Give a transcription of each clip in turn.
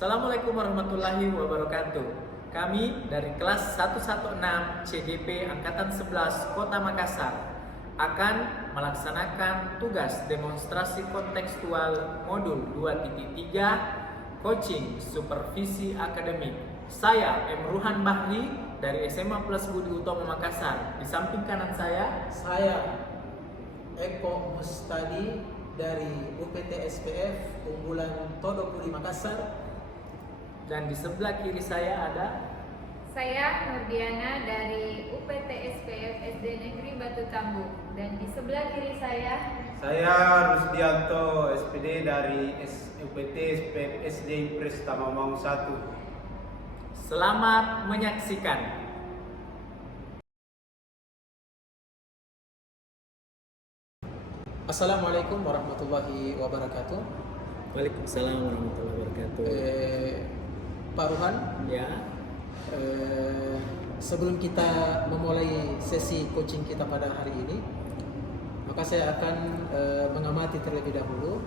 Assalamualaikum warahmatullahi wabarakatuh. Kami dari kelas 116 CGP Angkatan 11 Kota Makassar akan melaksanakan tugas demonstrasi kontekstual modul 2.3 Coaching Supervisi Akademik. Saya M. Ruhan Bahri dari SMA Plus Budi Utomo Makassar. Di samping kanan saya Eko Mustadi dari UPT SPF Unggulan Todopuri Makassar. Dan di sebelah kiri saya ada Nurdiana dari UPT SPF SD Negeri Batu Tambu. Dan di sebelah kiri saya Rusdianto SPD dari UPT SPF SD Impres Tamamang 1. Selamat menyaksikan. Assalamualaikum warahmatullahi wabarakatuh. Waalaikumsalam warahmatullahi wabarakatuh. Pak Ruhan, Ya, sebelum kita memulai sesi coaching kita pada hari ini, maka saya akan mengamati terlebih dahulu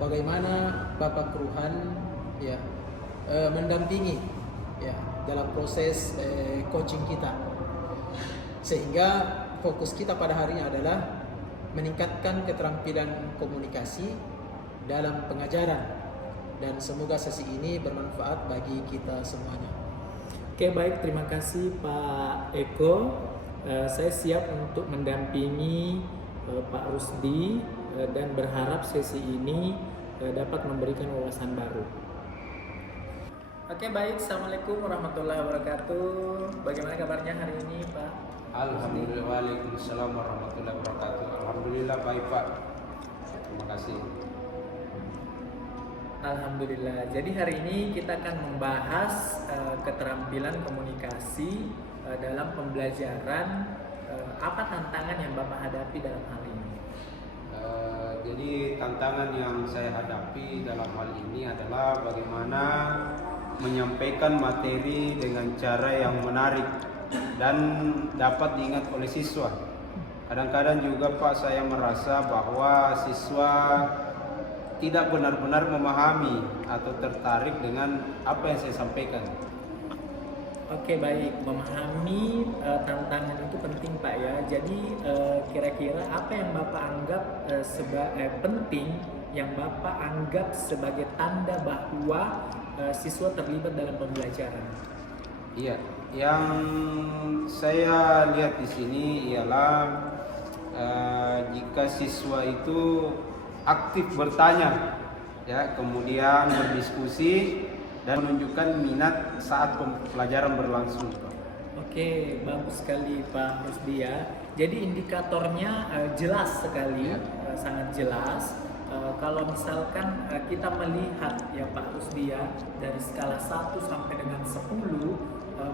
bagaimana Bapak Ruhan mendampingi dalam proses coaching kita, sehingga fokus kita pada hari ini adalah meningkatkan keterampilan komunikasi dalam pengajaran, dan semoga sesi ini bermanfaat bagi kita semuanya. oke, baik, terima kasih Pak Eko. Saya siap untuk mendampingi Pak Rusdi dan berharap sesi ini dapat memberikan wawasan baru. Oke, baik, Assalamualaikum warahmatullahi wabarakatuh. Bagaimana kabarnya hari ini Pak? Alhamdulillah, waalaikumsalam warahmatullahi wabarakatuh. Alhamdulillah baik Pak. Terima kasih. Alhamdulillah. Jadi hari ini kita akan membahas keterampilan komunikasi dalam pembelajaran. Apa tantangan yang Bapak hadapi dalam hal ini? Jadi tantangan yang saya hadapi dalam hal ini adalah bagaimana menyampaikan materi dengan cara yang menarik dan dapat diingat oleh siswa. Kadang-kadang juga Pak, saya merasa bahwa siswa tidak benar-benar memahami atau tertarik dengan apa yang saya sampaikan. Oke, baik, memahami tantangan itu penting Pak ya. Jadi kira-kira apa yang Bapak anggap penting, yang Bapak anggap sebagai tanda bahwa siswa terlibat dalam pembelajaran? Iya, yang saya lihat di sini ialah jika siswa itu aktif bertanya, kemudian berdiskusi dan menunjukkan minat saat pelajaran berlangsung. Oke, bagus sekali Pak Rusdi ya. Jadi indikatornya jelas sekali, sangat jelas. Kalau misalkan kita melihat ya Pak Rusdi ya, dari skala 1 sampai dengan 10,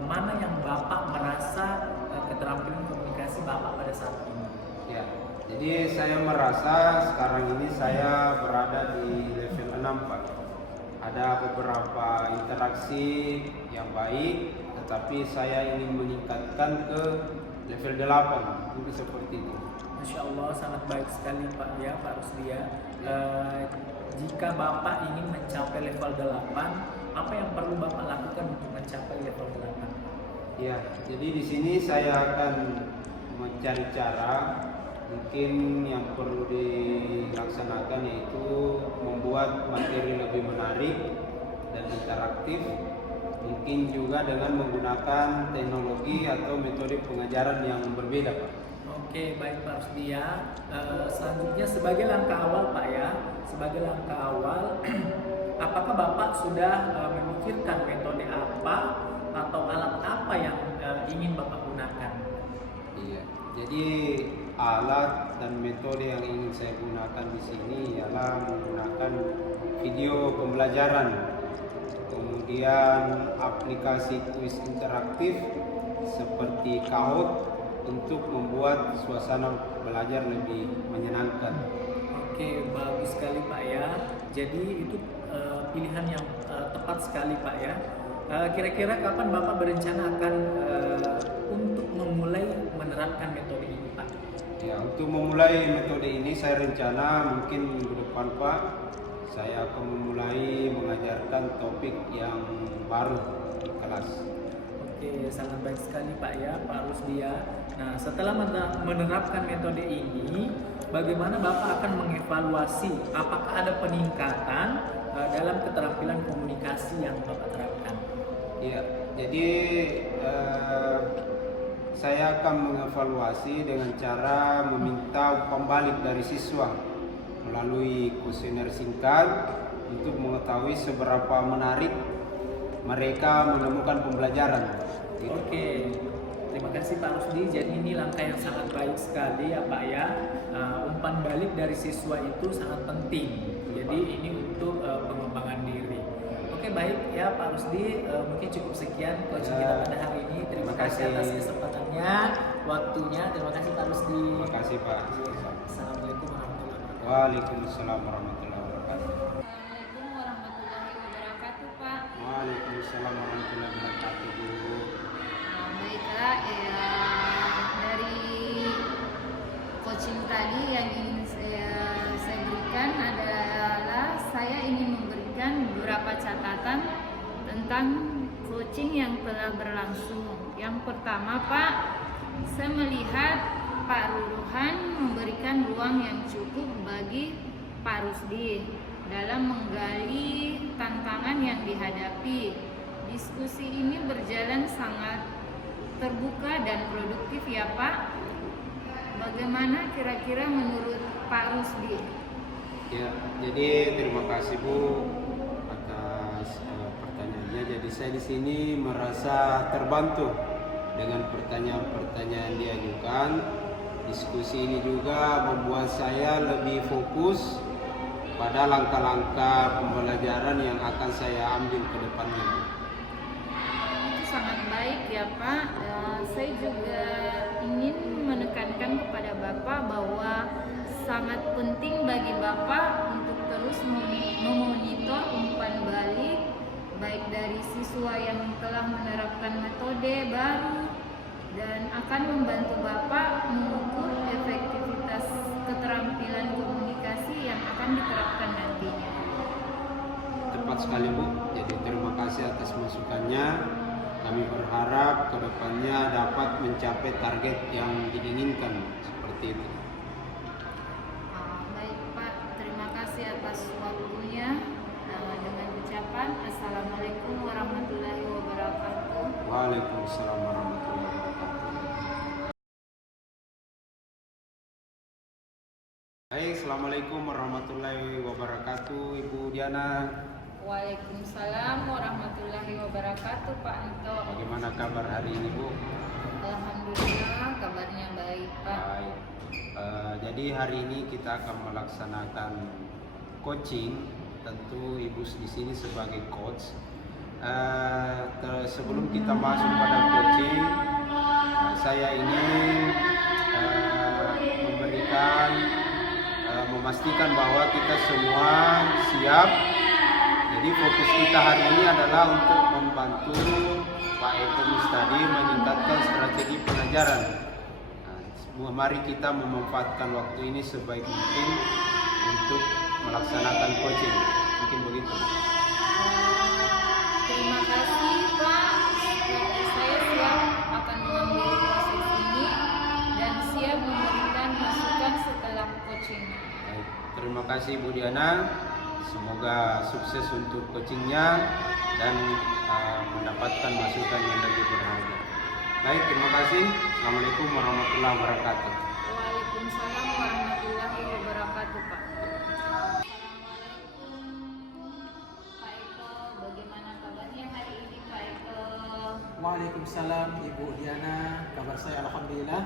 mana yang Bapak merasa keterampilan komunikasi Bapak pada saat ini? Ya, jadi saya merasa sekarang ini saya berada di level 6 Pak. Ada beberapa interaksi yang baik, tetapi saya ingin meningkatkan ke level 8, mungkin seperti itu. Masya Allah, sangat baik sekali Pak ya, Pak Rusdi ya. Jika Bapak ingin mencapai level 8, apa yang perlu Bapak lakukan untuk mencapai level 8? Ya, jadi di sini saya akan mencari cara. Mungkin yang perlu dilaksanakan yaitu membuat materi lebih menarik dan interaktif. Mungkin juga dengan menggunakan teknologi atau metode pengajaran yang berbeda, Pak. Oke, baik Pak Rusdi ya. Selanjutnya sebagai langkah awal Pak ya, sebagai langkah awal, apakah Bapak sudah memikirkan metode apa atau alat apa yang ingin Bapak gunakan? Iya, jadi alat dan metode yang ingin saya gunakan di sini ialah menggunakan video pembelajaran, kemudian aplikasi kuis interaktif seperti Kahoot untuk membuat suasana belajar lebih menyenangkan. Oke, bagus sekali Pak ya. Jadi itu pilihan yang tepat sekali Pak ya. Kira-kira kapan Bapak berencana akan untuk memulai menerapkan metode ini Pak? Ya, untuk memulai metode ini saya rencana mungkin minggu depan Pak. saya akan memulai mengajarkan topik yang baru di kelas. Oke, sangat baik sekali Pak ya, Pak Rusdia. Nah, setelah menerapkan metode ini, bagaimana Bapak akan mengevaluasi apakah ada peningkatan dalam keterampilan komunikasi yang Bapak terapkan? Iya, jadi saya akan mengevaluasi dengan cara meminta umpan balik dari siswa melalui kuesioner singkat untuk mengetahui seberapa menarik mereka menemukan pembelajaran. Gitu. Oke, terima kasih Pak Rusdi. Jadi ini langkah yang sangat baik sekali ya Pak ya. Umpan balik dari siswa itu sangat penting. Jadi ini untuk pengembangan diri. Oke, baik ya Pak Rusdi. Mungkin cukup sekian coaching kita pada hari ini. Terima kasih atas kesempatannya, waktunya. Terima kasih Pak Rusdi. Terima kasih Pak. Assalamualaikum warahmatullahi wabarakatuh. Waalaikumsalam warahmatullahi wabarakatuh. Assalamualaikum warahmatullahi wabarakatuh, Pak. Waalaikumsalam warahmatullahi wabarakatuh. Bu. Baiklah, dari coaching tadi yang ingin saya berikan adalah saya ingin memberikan beberapa catatan tentang coaching yang telah berlangsung. Yang pertama, Pak, saya melihat Pak Ruruhan memberikan ruang yang cukup bagi Pak Rusdi dalam menggali tantangan yang dihadapi. Diskusi ini berjalan sangat terbuka dan produktif ya Pak. Bagaimana kira-kira menurut Pak Rusdi? Ya, jadi terima kasih Bu atas pertanyaannya. Jadi saya di sini merasa terbantu dengan pertanyaan-pertanyaan diajukan. Diskusi ini juga membuat saya lebih fokus pada langkah-langkah pembelajaran yang akan saya ambil ke depannya. Itu sangat baik ya Pak. Saya juga ingin menekankan kepada Bapak bahwa sangat penting bagi Bapak untuk terus memonitor umpan balik baik dari siswa yang telah menerapkan metode baru dan akan membantu Bapak mengukur efektivitas keterampilan komunikasi yang akan diterapkan nantinya. Tepat sekali Bu. Jadi terima kasih atas masukannya. Kami berharap kedepannya dapat mencapai target yang diinginkan seperti itu. Baik Pak, terima kasih atas waktunya. Dengan ucapan Assalamualaikum warahmatullahi wabarakatuh. Waalaikumsalam warahmatullahi wabarakatuh. Baik, Assalamualaikum warahmatullahi wabarakatuh, Ibu Diana. Waalaikumsalam warahmatullahi wabarakatuh Pak Anto. Bagaimana kabar hari ini Bu? Alhamdulillah kabarnya baik Pak. Baik. Jadi hari ini kita akan melaksanakan coaching. Tentu Ibu di sini sebagai coach. Sebelum kita masuk pada coaching, saya ingin memastikan bahwa kita semua siap. Jadi fokus kita hari ini adalah untuk membantu Pak Eko tadi meningkatkan strategi pelajaran. Mari kita memanfaatkan waktu ini sebaik mungkin untuk melaksanakan coaching. Mungkin begitu. Terima kasih Pak. Saya siap akan mengambil proses ini dan siap memberikan masukan setelah coaching. Baik, terima kasih Bu Diana. Semoga sukses untuk coachingnya dan mendapatkan masukan yang lebih berharga. Baik, terima kasih. Assalamualaikum warahmatullahi wabarakatuh. Waalaikumsalam warahmatullahi wabarakatuh Pak. Assalamualaikum Pak Eko. Bagaimana kabarnya hari ini Pak Eko? Waalaikumsalam Ibu Diana. Kabar saya alhamdulillah.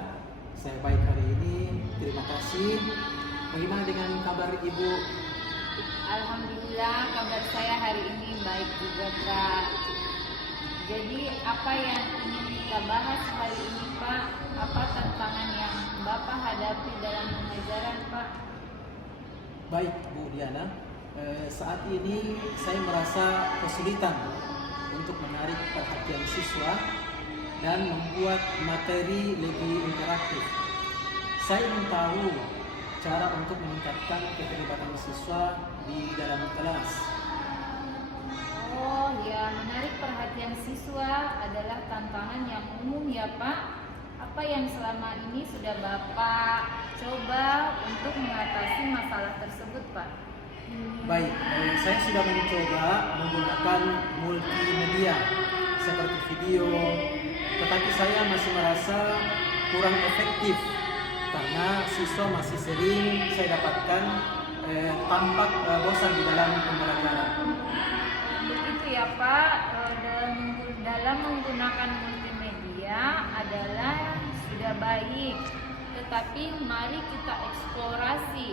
Saya baik hari ini. Terima kasih. Bagaimana dengan kabar Ibu? Alhamdulillah kabar saya hari ini baik juga Pak. Jadi apa yang ingin kita bahas hari ini Pak? Apa tantangan yang Bapak hadapi dalam pengajaran Pak? Baik Bu Diana, saat ini saya merasa kesulitan untuk menarik perhatian siswa dan membuat materi lebih interaktif. Saya ingin tahu cara untuk meningkatkan keterlibatan siswa di dalam kelas. Oh ya, menarik perhatian siswa adalah tantangan yang umum ya Pak. Apa yang selama ini sudah Bapak coba untuk mengatasi masalah tersebut Pak? Baik, saya sudah mencoba menggunakan multimedia seperti video, tetapi saya masih merasa kurang efektif karena siswa masih sering saya dapatkan tampak bosan di dalam pembelajaran. Begitu ya Pak, dalam menggunakan multimedia adalah sudah baik, tetapi mari kita eksplorasi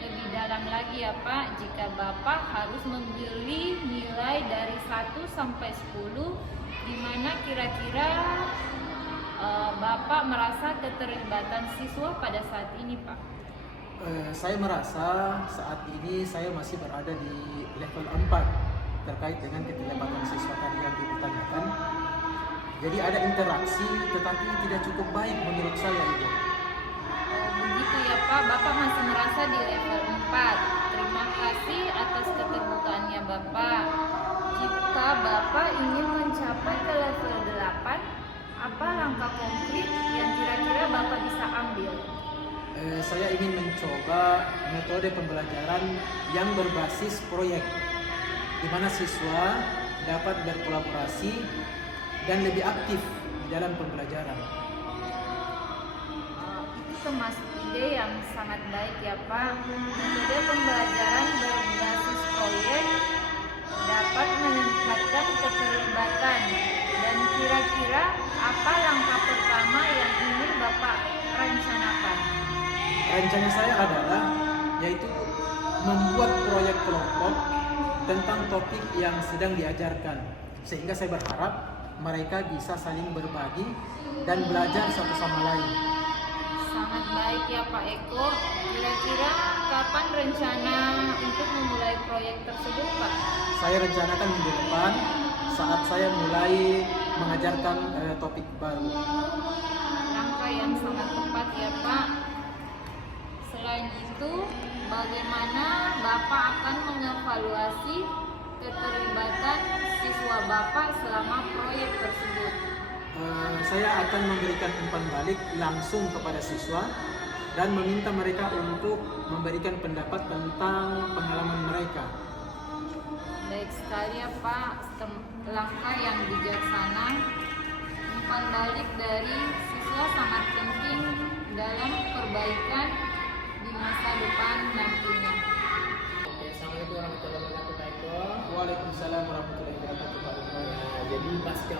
lebih dalam lagi ya Pak. Jika Bapak harus memberi nilai dari 1 sampai 10, di mana kira-kira Bapak merasa keterlibatan siswa pada saat ini Pak? Saya merasa saat ini saya masih berada di level 4 terkait dengan keterlibatan siswa tadi yang dipertanyakan. Jadi ada interaksi tetapi tidak cukup baik menurut saya itu. Begitu ya Pak, Bapak masih merasa di level 4. Terima kasih atas keterbukaannya Bapak. Jika Bapak ingin mencapai ke level 8, apa langkah konkret yang kira-kira Bapak bisa ambil? Saya ingin mencoba metode pembelajaran yang berbasis proyek, di mana siswa dapat berkolaborasi dan lebih aktif di dalam pembelajaran. Itu termasuk ide yang sangat baik ya Pak. Metode pembelajaran berbasis proyek dapat meningkatkan keterlibatan. Dan kira-kira apa langkah pertama yang ingin Bapak rencanakan? Rencana saya adalah yaitu membuat proyek kelompok tentang topik yang sedang diajarkan, sehingga saya berharap mereka bisa saling berbagi dan belajar satu sama lain. Sangat baik ya Pak Eko. Kira-kira kapan rencana untuk memulai proyek tersebut Pak? Saya rencanakan minggu depan saat saya mulai mengajarkan topik baru. Langkah yang sangat tepat ya Pak. Selain itu, bagaimana Bapak akan mengevaluasi keterlibatan siswa Bapak selama proyek tersebut? Saya akan memberikan umpan balik langsung kepada siswa dan meminta mereka untuk memberikan pendapat tentang pengalaman mereka. Baik sekali ya Pak, langkah yang bijaksana. Umpan balik dari siswa sangat penting dalam perbaikan di masa depan nantinya. Oke, assalamualaikum warahmatullahi wabarakatuh Pak Eko. Waalaikumsalam warahmatullahi wabarakatuh Pak Lukman. Jadi pasca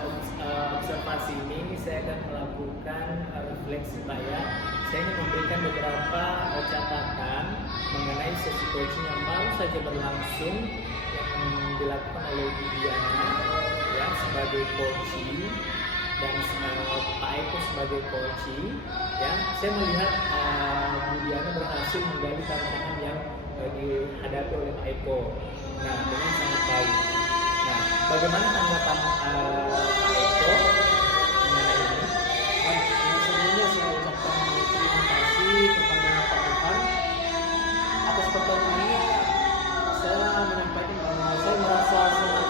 observasi ini saya akan melakukan refleksi Pak ya. Saya ingin memberikan beberapa catatan mengenai sesi coaching yang baru saja berlangsung yang dilakukan oleh Diana ya sebagai coaching dan Pak Eko sebagai coaching ya. Saya melihat Bu Diana berhasil menggali tantangan yang dihadapi oleh Pak Eko. Nah, dengan sangat baik. Nah, bagaimana tanggapan Pak Eko mengenai ini? Sebelumnya saya ucapkan terima kasih kepada Pak Tuhan atas pertanyaannya. Saya menyampaikan bahwa saya merasa sangat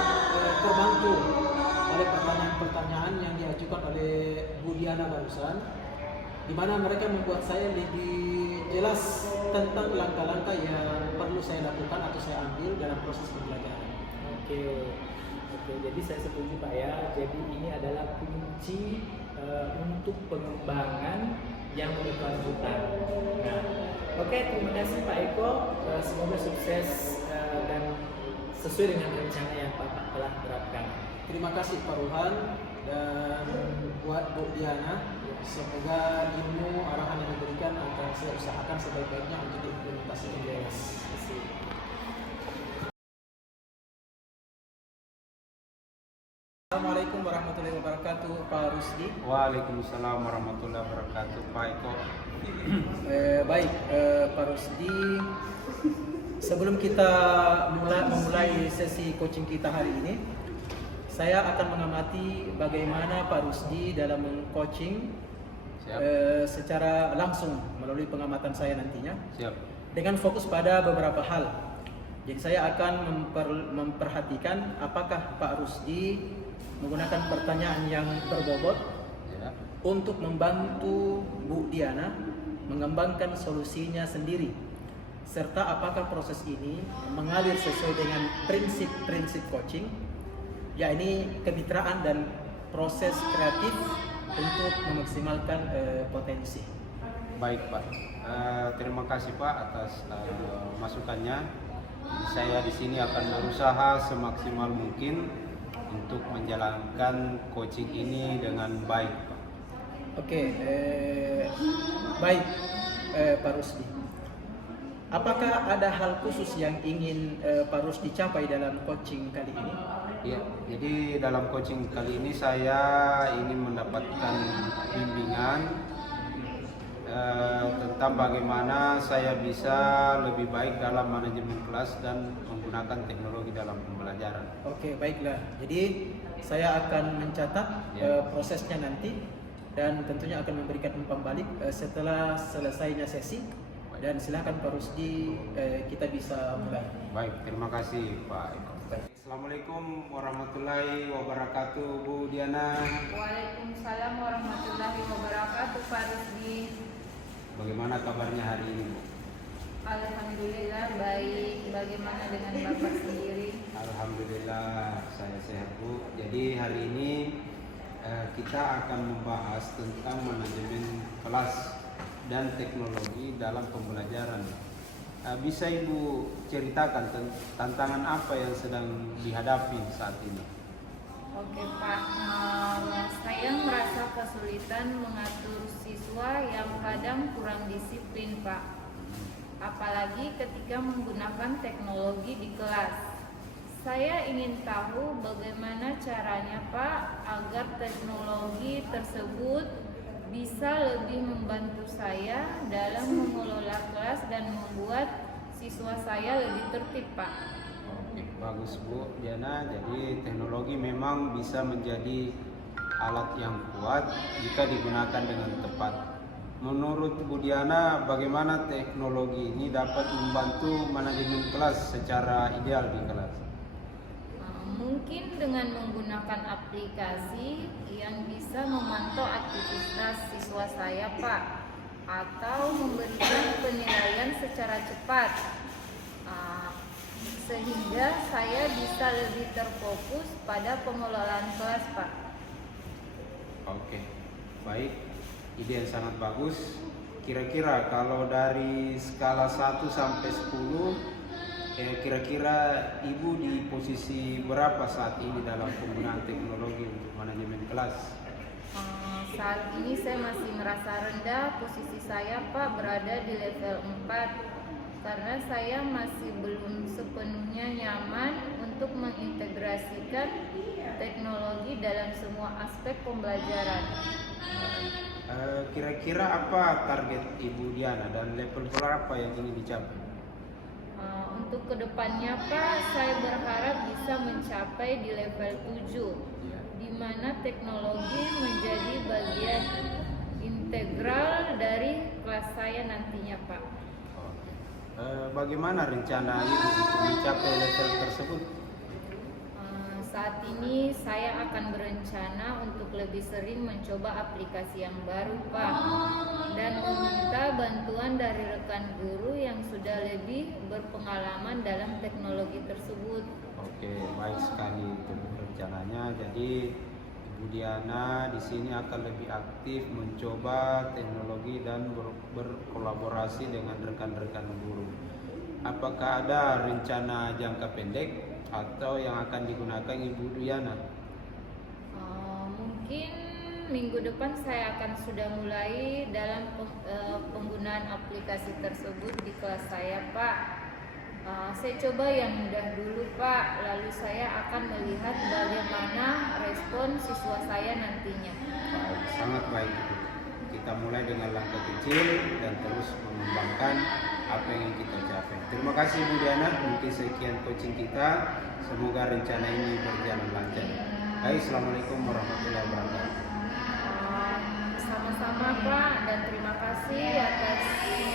terbantu oleh pertanyaan-pertanyaan yang diajukan oleh Bu Diana barusan, di mana mereka membuat saya lebih jelas tentang langkah-langkah yang perlu saya lakukan atau saya ambil dalam proses pembelajaran. Oke, jadi saya setuju Pak ya. Jadi ini adalah kunci untuk pengembangan yang berkelanjutan. Nah, oke, terima kasih Pak Eko. Semoga sukses dan sesuai dengan rencana yang Bapak telah terapkan. Terima kasih Pak Ruhan dan buat Bu Diana. Semoga ilmu arahan yang diberikan akan saya usahakan sebaik-baiknya untuk diimplementasikan. Terima kasih. Assalamualaikum warahmatullahi wabarakatuh Pak Rusdi. Waalaikumsalam warahmatullahi wabarakatuh Pak Eko. Baik Pak Rusdi, sebelum kita memulai sesi coaching kita hari ini, saya akan mengamati bagaimana Pak Rusdi dalam meng-coaching secara langsung melalui pengamatan saya nantinya. Siap. Dengan fokus pada beberapa hal. Jadi saya akan memperhatikan apakah Pak Rusdi menggunakan pertanyaan yang berbobot Ya. untuk membantu Bu Diana mengembangkan solusinya sendiri, serta apakah proses ini mengalir sesuai dengan prinsip-prinsip coaching, yakni kemitraan dan proses kreatif untuk memaksimalkan potensi. Baik Pak, terima kasih Pak atas masukannya. Saya di sini akan berusaha semaksimal mungkin untuk menjalankan coaching ini dengan baik Pak. Oke, baik Pak Rusdi. Apakah ada hal khusus yang ingin Pak Rusdi capai dalam coaching kali ini? Ya, jadi dalam coaching kali ini saya ingin mendapatkan bimbingan tentang bagaimana saya bisa lebih baik dalam manajemen kelas dan menggunakan teknologi dalam pembelajaran. Oke, baiklah. Jadi saya akan mencatat prosesnya nanti dan tentunya akan memberikan umpan balik setelah selesainya sesi. Dan silakan Pak Rusdi, kita bisa mulai. Baik, terima kasih Pak Eko. Assalamualaikum warahmatullahi wabarakatuh, Bu Diana. Waalaikumsalam warahmatullahi wabarakatuh, Pak Rusdi. Bagaimana kabarnya hari ini, Bu? Alhamdulillah baik. Bagaimana dengan Bapak sendiri? Alhamdulillah saya sehat, Bu. Jadi hari ini kita akan membahas tentang manajemen kelas dan teknologi dalam pembelajaran. Bisa Ibu ceritakan tantangan apa yang sedang dihadapi saat ini? Oke Pak, saya merasa kesulitan mengatur siswa yang kadang kurang disiplin Pak. Apalagi ketika menggunakan teknologi di kelas. Saya ingin tahu bagaimana caranya Pak agar teknologi tersebut bisa lebih membantu saya dalam mengelola kelas dan membuat siswa saya lebih tertib Pak. Oke, bagus Bu Diana. Jadi teknologi memang bisa menjadi alat yang kuat jika digunakan dengan tepat. Menurut Bu Diana, bagaimana teknologi ini dapat membantu manajemen kelas secara ideal di kelas? Mungkin dengan menggunakan aplikasi yang bisa memantau aktivitas siswa saya Pak, atau memberikan penilaian secara cepat, sehingga saya bisa lebih terfokus pada pengelolaan kelas Pak. Oke, baik, ide yang sangat bagus. Kira-kira kalau dari skala 1 sampai 10, kira-kira Ibu di posisi berapa saat ini dalam penggunaan teknologi untuk manajemen kelas? Saat ini saya masih merasa rendah. Posisi saya Pak berada di level 4 karena saya masih belum sepenuhnya nyaman untuk mengintegrasikan teknologi dalam semua aspek pembelajaran. Kira-kira apa target Ibu Diana dan level berapa yang ingin dicapai? Untuk kedepannya Pak, saya berharap bisa mencapai di level 7, di mana teknologi menjadi bagian integral dari kelas saya nantinya Pak. Bagaimana rencana Ibu untuk mencapai level tersebut? Saat ini saya akan berencana untuk lebih sering mencoba aplikasi yang baru Pak, dan meminta bantuan dari rekan guru yang sudah lebih berpengalaman dalam teknologi tersebut. Oke, baik sekali itu rencananya. Jadi Ibu Diana di sini akan lebih aktif mencoba teknologi dan berkolaborasi dengan rekan-rekan guru. Apakah ada rencana jangka pendek atau yang akan digunakan Ibu Diana? Mungkin minggu depan saya akan sudah mulai dalam penggunaan aplikasi tersebut di kelas saya Pak. Saya coba yang mudah dulu Pak, lalu saya akan melihat bagaimana respon siswa saya nantinya. Baik, sangat baik itu. Kita mulai dengan langkah kecil dan terus mengembangkan apa yang kita capai. Terima kasih Bu Diana, mungkin sekian coaching kita. Semoga rencana ini berjalan lancar. Baik, Assalamualaikum warahmatullahi wabarakatuh. Sama-sama Pak, dan terima kasih atas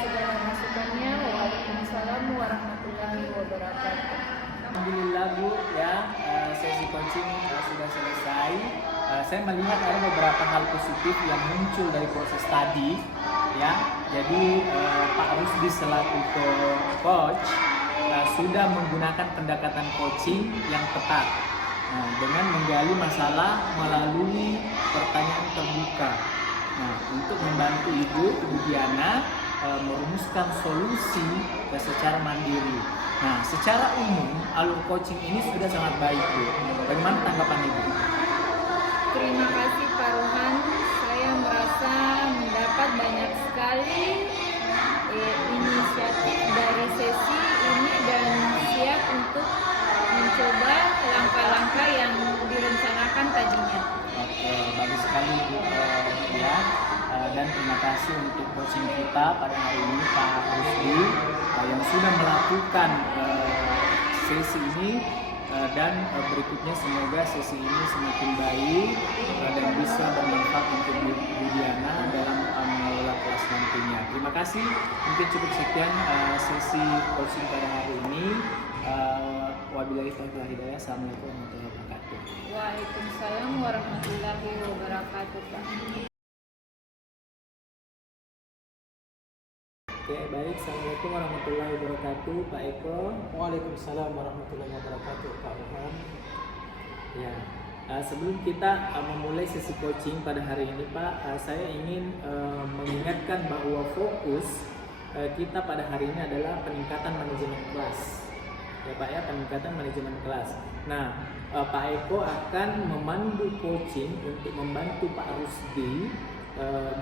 segala masukannya. Waalaikumsalam warahmatullahi wabarakatuh. Alhamdulillah Bu, ya sesi coaching sudah selesai. Saya melihat ada beberapa hal positif yang muncul dari proses tadi, ya. Jadi Pak Rusdi selaku coach sudah menggunakan pendekatan coaching yang tepat, dengan menggali masalah melalui pertanyaan terbuka. Untuk membantu Ibu Diana merumuskan solusi secara mandiri. Secara umum alur coaching ini sudah sangat baik Bu. Bagaimana tanggapan Ibu? Terima kasih Pak Rohan. Saya merasa mendapat banyak sekali inisiatif dari sesi ini dan siap untuk mencoba langkah-langkah yang direncanakan tadinya. Oke, bagus sekali Bu. Dan terima kasih untuk coaching kita pada hari ini Pak Rusdi yang sudah melakukan sesi ini, dan berikutnya semoga sesi ini semakin baik dan bisa bermanfaat untuk Bu Diana dalam mengelola kelas nantinya. Terima kasih. Mungkin cukup sekian sesi coaching pada hari ini. Wabillahi taufiq wal hidayah. Assalamualaikum warahmatullahi wabarakatuh. Waalaikumsalam warahmatullahi wabarakatuh Pak. Oke, baik. Assalamualaikum warahmatullahi wabarakatuh, Pak Eko. Waalaikumsalam warahmatullahi wabarakatuh, Pak Rohan. Ya, sebelum kita memulai sesi coaching pada hari ini, Pak, saya ingin mengingatkan bahwa fokus kita pada hari ini adalah peningkatan manajemen kelas. Ya Pak ya, peningkatan manajemen kelas. Nah, Pak Eko akan memandu coaching untuk membantu Pak Rusdi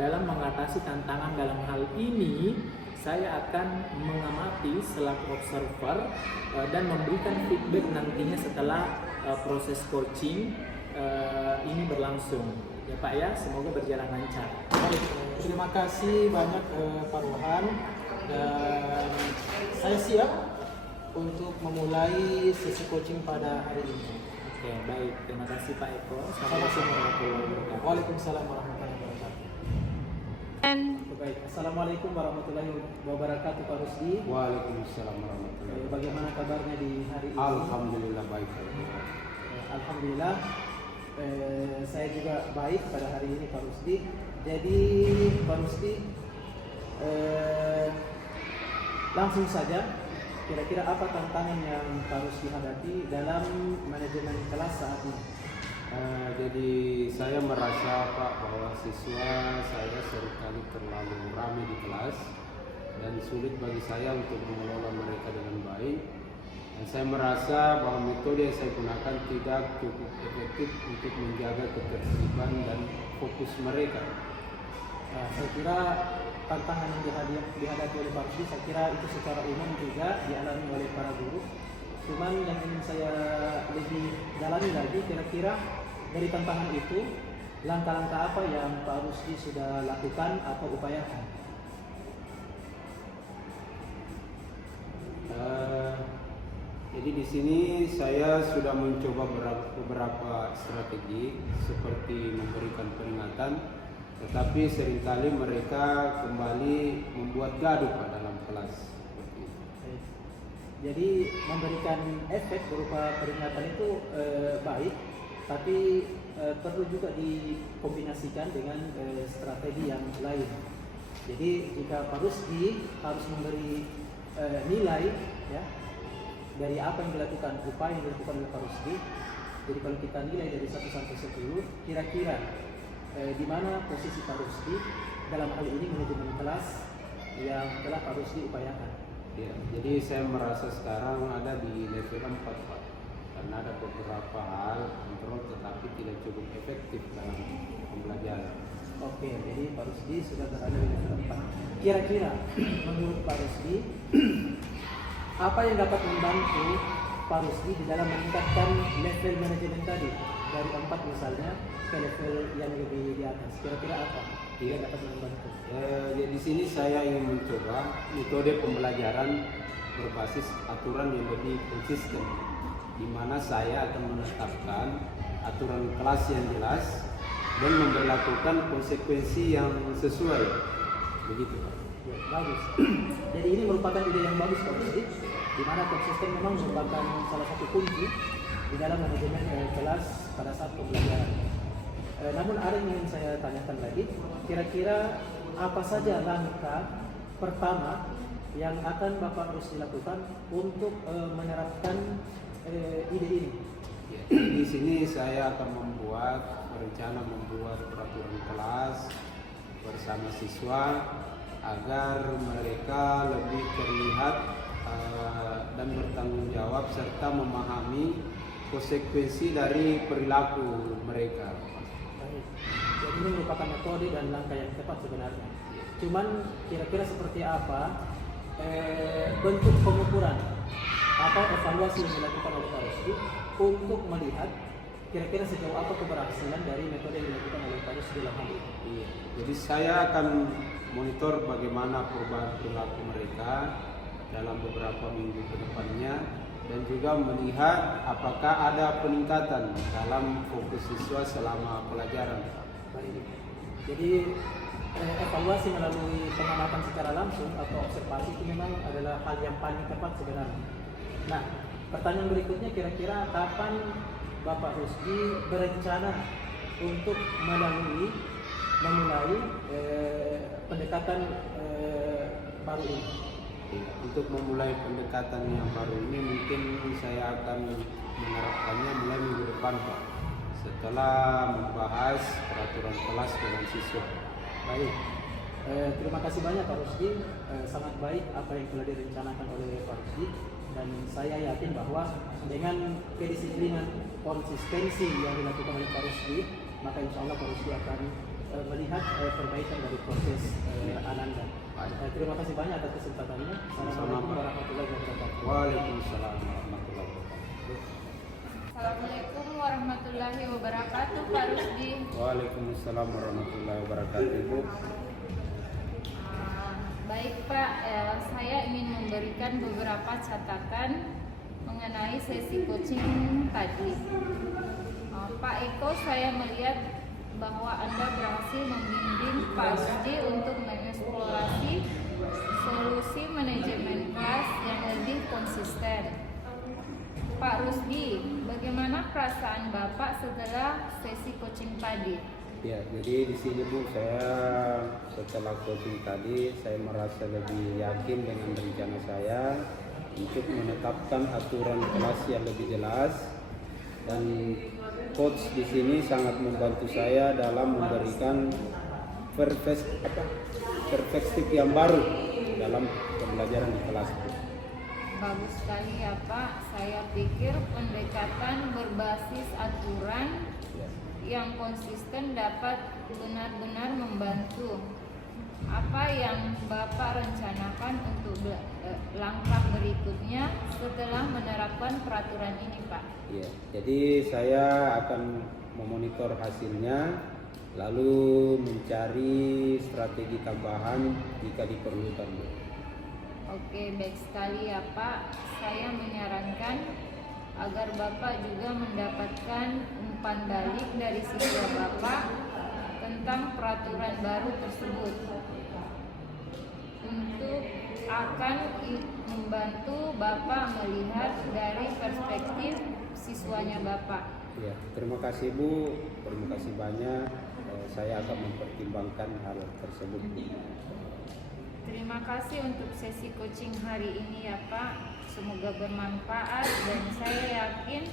dalam mengatasi tantangan dalam hal ini. Saya akan mengamati selaku observer dan memberikan feedback nantinya setelah proses coaching ini berlangsung. Ya Pak ya, semoga berjalan lancar. Baik, terima kasih banyak Pak Rohan, dan saya siap untuk memulai sesi coaching pada hari ini. Oke, baik. Terima kasih Pak Eko. Assalamualaikum warahmatullahi wabarakatuh. Waalaikumsalam warahmatullahi wabarakatuh. Baik, Assalamualaikum warahmatullahi wabarakatuh Pak Rusdi. Waalaikumsalam warahmatullahi wabarakatuh. Bagaimana kabarnya di hari ini? Alhamdulillah baik. Alhamdulillah, saya juga baik pada hari ini Pak Rusdi. Jadi Pak Rusdi, langsung saja, kira-kira apa tantangan yang harus dihadapi dalam manajemen kelas saat ini? Jadi saya merasa Pak bahwa siswa saya seringkali terlalu ramai di kelas dan sulit bagi saya untuk mengelola mereka dengan baik. Dan saya merasa bahwa metode yang saya gunakan tidak cukup efektif untuk menjaga ketertiban dan fokus mereka. Saya kira tantangan yang dihadapi oleh Pak Rusdi, saya kira itu secara umum juga dialami oleh para guru. Cuman yang ingin saya lebih dalami lagi, kira-kira dari tantangan itu, langkah-langkah apa yang Pak Rusdi sudah lakukan atau upayakan? Jadi di sini saya sudah mencoba beberapa strategi seperti memberikan peringatan, tetapi seringkali mereka kembali membuat gaduh dalam kelas. Jadi memberikan efek berupa peringatan itu baik, tapi perlu juga dikombinasikan dengan strategi yang lain. Jadi jika Pak Rusdi harus memberi nilai, ya, dari apa yang dilakukan, upaya yang dilakukan oleh Pak Rusdi. Jadi kalau kita nilai dari 1 sampai 10, kira-kira di mana posisi Pak Rusdi dalam hal ini manajemen kelas yang telah Pak Rusdi upayakan? Ya, jadi saya merasa sekarang ada di level 4 Pak, karena ada beberapa hal kontrol tetapi tidak cukup efektif dalam pembelajaran. Oke, jadi Pak Rusdi sudah berada di level 4. Kira-kira menurut Pak Rusdi, apa yang dapat membantu Pak Rusdi di dalam meningkatkan level manajemen tadi dari 4 misalnya ke level yang lebih di atas? Kira-kira apa yang dapat membantu? Ya, di sini saya ingin mencoba metode pembelajaran berbasis aturan yang lebih konsisten, di mana saya akan menetapkan aturan kelas yang jelas dan memberlakukan konsekuensi yang sesuai. Begitu Pak. Ya, bagus. Jadi ini merupakan ide yang bagus Pak Rusdi, di mana konsisten memang merupakan salah satu kunci di dalam manajemen kelas pada saat pembelajaran. Namun ada yang ingin saya tanyakan lagi, kira-kira apa saja langkah pertama yang akan Bapak Rusdi lakukan untuk menerapkan ide ini? Ya, di sini saya akan membuat peraturan kelas bersama siswa agar mereka lebih terlihat dan bertanggung jawab serta memahami konsekuensi dari perilaku mereka. Baik. Jadi ini merupakan metode dan langkah yang tepat sebenarnya. Cuman kira-kira seperti apa bentuk pengukuran atau evaluasi yang dilakukan oleh Pak Rusdi untuk melihat kira-kira sejauh apa keberhasilan dari metode yang dilakukan oleh Pak Rusdi dalam hal ini? Iya. Jadi saya akan monitor bagaimana perubahan perilaku mereka dalam beberapa minggu ke depannya dan juga melihat apakah ada peningkatan dalam fokus siswa selama pelajaran. Baik. Jadi evaluasi melalui pengamatan secara langsung atau observasi itu memang adalah hal yang paling tepat sebenarnya. Nah, pertanyaan berikutnya, kira-kira kapan Bapak Rusdi berencana untuk memulai pendekatan baru ini? Untuk memulai pendekatan yang baru ini mungkin saya akan menerapkannya mulai minggu depan Pak, setelah membahas peraturan kelas dengan siswa. Baik, terima kasih banyak Pak Rusdi. Sangat baik apa yang telah direncanakan oleh Pak Rusdi, dan saya yakin bahwa dengan kedisiplinan konsistensi yang dilakukan oleh Pak Rusdi, maka insya Allah Pak Rusdi akan melihat perbaikan dari proses Ananda. Terima kasih banyak atas kesempatannya. Assalamualaikum warahmatullahi wabarakatuh. Waalaikumsalam warahmatullahi wabarakatuh. Assalamualaikum warahmatullahi wabarakatuh, Pak Rusdi. Waalaikumsalam warahmatullahi wabarakatuh, Ibu. Baik Pak, saya ingin memberikan beberapa catatan mengenai sesi coaching tadi. Pak Eko, saya melihat bahwa Anda berhasil membimbing Pak Rusdi untuk mengeksplorasi solusi manajemen kelas yang lebih konsisten. Pak Rusdi, bagaimana perasaan Bapak setelah sesi coaching tadi? Ya, jadi di sini Bu, saya setelah coaching tadi saya merasa lebih yakin dengan rencana saya untuk menetapkan aturan kelas yang lebih jelas, dan coach di sini sangat membantu saya dalam memberikan perspektif yang baru dalam pembelajaran di kelas. Bagus sekali ya Pak, saya pikir pendekatan berbasis aturan yang konsisten dapat benar-benar membantu. Apa yang Bapak rencanakan untuk langkah berikutnya setelah menerapkan peraturan ini Pak? Ya, jadi saya akan memonitor hasilnya, lalu mencari strategi tambahan jika diperlukan. Oke, baik sekali ya Pak. Saya menyarankan agar Bapak juga mendapatkan umpan balik dari siswa Bapak tentang peraturan baru tersebut, untuk akan membantu Bapak melihat dari perspektif siswanya Bapak. Ya, terima kasih Bu, terima kasih banyak. Saya akan mempertimbangkan hal tersebut. Terima kasih untuk sesi coaching hari ini ya Pak. Semoga bermanfaat, dan saya yakin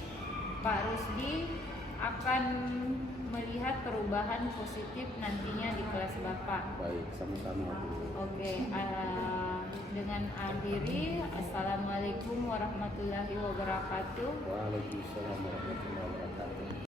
Pak Rusdi akan melihat perubahan positif nantinya di kelas Bapak. Baik, sama-sama Bu. Oke, dengan akhiri, Assalamualaikum warahmatullahi wabarakatuh. Waalaikumsalam warahmatullahi wabarakatuh.